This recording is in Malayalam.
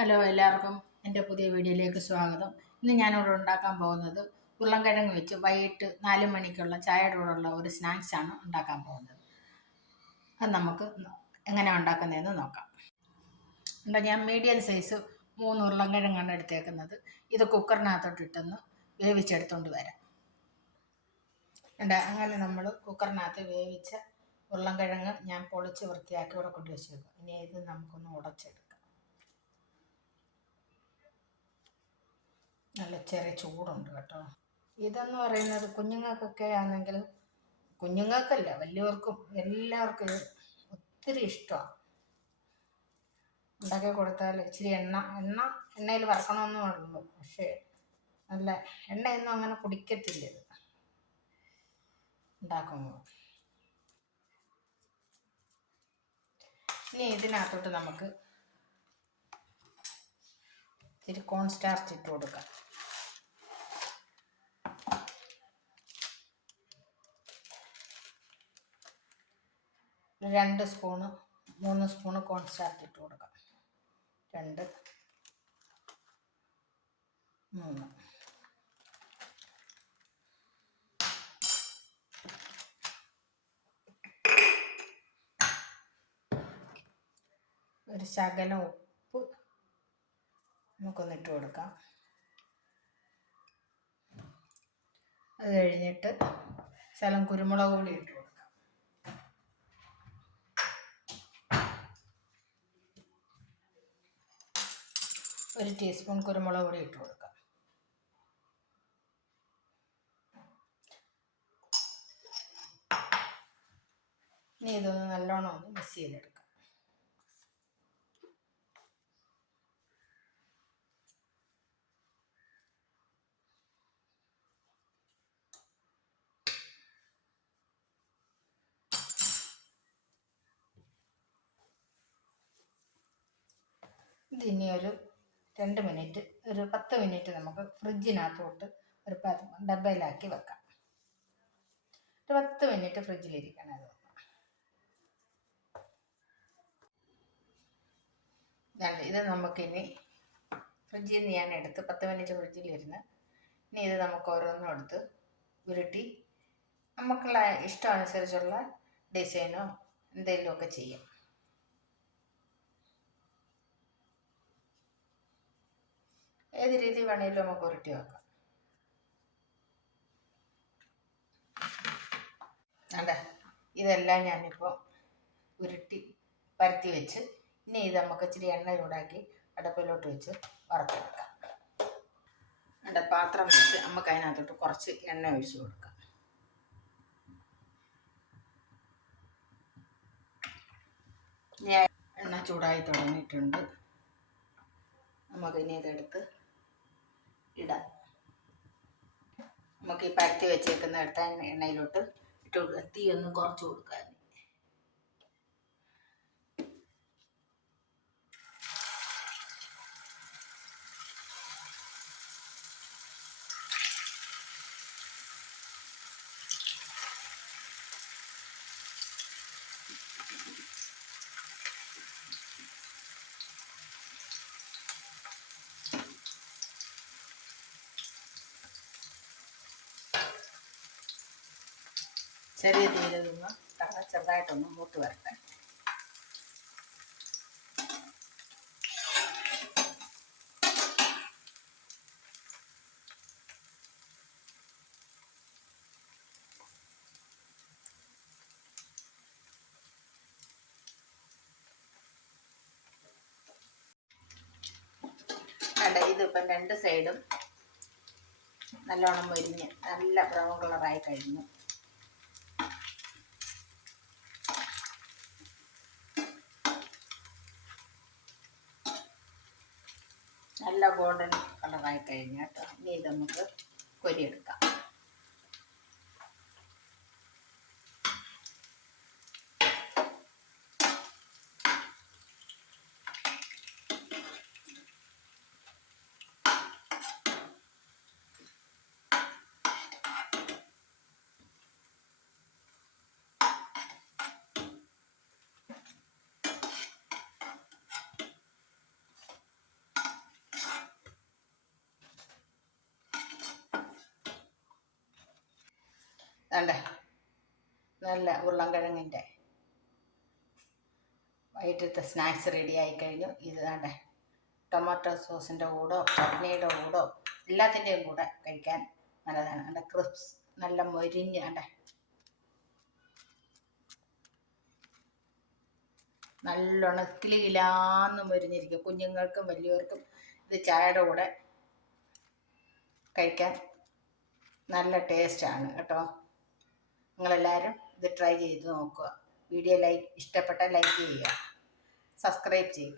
ഹലോ എല്ലാവർക്കും എൻ്റെ പുതിയ വീഡിയോയിലേക്ക് സ്വാഗതം. ഇന്ന് ഞാനിവിടെ ഉണ്ടാക്കാൻ പോകുന്നത് ഉരുളൻകിഴങ്ങ് വെച്ച് വൈകിട്ട് 4 മണിക്കുള്ള ചായയുടെ കൂടെയുള്ള ഒരു സ്നാക്സാണ് ഉണ്ടാക്കാൻ പോകുന്നത്. അത് നമുക്ക് എങ്ങനെ ഉണ്ടാക്കുന്നതെന്ന് നോക്കാം. ഞാൻ മീഡിയം സൈസ് 3 ഉരുളൻകിഴങ്ങാണ് എടുത്തേക്കുന്നത്. ഇത് കുക്കറിനകത്തോട്ടിട്ടൊന്ന് വേവിച്ചെടുത്തുകൊണ്ട് വരാം. അങ്ങനെ നമ്മൾ കുക്കറിനകത്ത് വേവിച്ച ഉരുളൻകിഴങ്ങ് ഞാൻ പൊളിച്ച് വൃത്തിയാക്കി ഇവിടെ കൊണ്ടു വെച്ച് വെക്കും. ഇനി ഇത് നമുക്കൊന്ന് ഉടച്ചെടുക്കാം. നല്ല ചെറിയ ചൂടുണ്ട് കേട്ടോ. ഇതെന്ന് പറയുന്നത് കുഞ്ഞുങ്ങൾക്കൊക്കെ ആണെങ്കിൽ, കുഞ്ഞുങ്ങൾക്കല്ല വലിയവർക്കും എല്ലാവർക്കും ഇത് ഒത്തിരി ഇഷ്ടമാണ്. ഉണ്ടാക്കി കൊടുത്താൽ ഇച്ചിരി എണ്ണയിൽ വറക്കണമെന്നേ ഉള്ളൂ. പക്ഷേ നല്ല എണ്ണയൊന്നും അങ്ങനെ കുടിക്കത്തില്ല ഇത് ഉണ്ടാക്കുമ്പോൾ. ഇനി ഇതിനകത്തോട്ട് നമുക്ക് ഇച്ചിരി കോൺ സ്റ്റാർച്ച് ഇട്ട് കൊടുക്കാം. ഒരു 2 സ്പൂണ് 3 സ്പൂണ് കോൺ സ്റ്റാർച്ച് ഇട്ട് കൊടുക്കാം. 2 3 ഒരു ശകലം ഉപ്പ് നമുക്കൊന്നിട്ട് കൊടുക്കാം. അത് കഴിഞ്ഞിട്ട് ശകലം കുരുമുളക് പൊടി ഇട്ട് കൊടുക്കാം. ഒരു ടീസ്പൂൺ കുരുമുളക് പൊടി ഇട്ട് കൊടുക്കാം. ഇനി ഇതൊന്ന് നല്ലോണം ഒന്ന് മിക്സ് ചെയ്തെടുക്കാം. ഇതിനി ഒരു 2 മിനിറ്റ്, ഒരു 10 മിനിറ്റ് നമുക്ക് ഫ്രിഡ്ജിനകത്തോട്ട് ഒരു ഡബ്ബയിലാക്കി വെക്കാം. ഒരു 10 മിനിറ്റ് ഫ്രിഡ്ജിലിരിക്കണം. ഇത് നമുക്കിനി ഫ്രിഡ്ജിൽ നിന്ന് ഞാൻ എടുത്ത് 10 മിനിറ്റ് ഫ്രിഡ്ജിലിരുന്ന്, ഇനി ഇത് നമുക്ക് ഓരോന്നും എടുത്ത് ഉരുട്ടി നമുക്കുള്ള ഇഷ്ടമനുസരിച്ചുള്ള ഡിസൈനോ എന്തെങ്കിലുമൊക്കെ ചെയ്യാം. ഏത് രീതി വേണമെങ്കിലും നമുക്ക് ഉരുട്ടി വെക്കാം. അതെ, ഇതെല്ലാം ഞാനിപ്പോൾ ഉരുട്ടി പരത്തി വെച്ച്, ഇനി ഇത് നമുക്ക് ഇച്ചിരി എണ്ണ ചൂടാക്കി അടുപ്പിലോട്ട് വെച്ച് വറുത്തെടുക്കാം. പാത്രം വെച്ച് നമുക്ക് അതിനകത്തോട്ട് കുറച്ച് എണ്ണ ഒഴിച്ച് കൊടുക്കാം. എണ്ണ ചൂടായി തുടങ്ങിയിട്ടുണ്ട്. നമുക്കിനി ഇതെടുത്ത് ഇടാം. നമുക്ക് ഈ പരത്തി വെച്ചേക്കുന്ന എടുത്ത എണ്ണയിലോട്ട് ഇട്ട് കൊടുക്കുക. തീ ഒന്ന് കുറച്ച് കൊടുക്കാൻ. ചെറിയ തീയിൽ നിന്ന് ചെറുതായിട്ടൊന്ന് മൂത്ത് വരട്ടെ. ഇതിപ്പം 2 സൈഡും നല്ലോണം മൊരിഞ്ഞ് നല്ല ബ്രൗൺ കളറായി കഴിഞ്ഞു. നല്ല ഗോൾഡൻ കളറായി കഴിഞ്ഞു കേട്ടോ. ഇനി ഇത് നമുക്ക് കൊരിയെടുക്കാം. വേണ്ടേ നല്ല ഉരുളൻകിഴങ്ങിൻ്റെ വൈകിട്ടത്തെ സ്നാക്സ് റെഡി ആയി കഴിഞ്ഞു. ഇത് വേണ്ടേ ടൊമാറ്റോ സോസിൻ്റെ കൂടോ ചട്നിയുടെ കൂടോ എല്ലാത്തിൻ്റെയും കൂടെ കഴിക്കാൻ നല്ലതാണ്. വേണ്ട ക്രിപ്സ് നല്ല മൊരിഞ്ഞ് വേണ്ടേ നല്ലോണം കിലുകിലാന്ന് മൊരിഞ്ഞിരിക്കും. കുഞ്ഞുങ്ങൾക്കും വലിയവർക്കും ഇത് ചായയുടെ കൂടെ കഴിക്കാൻ നല്ല ടേസ്റ്റാണ് കേട്ടോ. നിങ്ങളെല്ലാവരും ഇത് ട്രൈ ചെയ്ത് നോക്കുക. വീഡിയോ ഇഷ്ടപ്പെട്ടാൽ ലൈക്ക് ചെയ്യുക, സബ്സ്ക്രൈബ് ചെയ്യുക.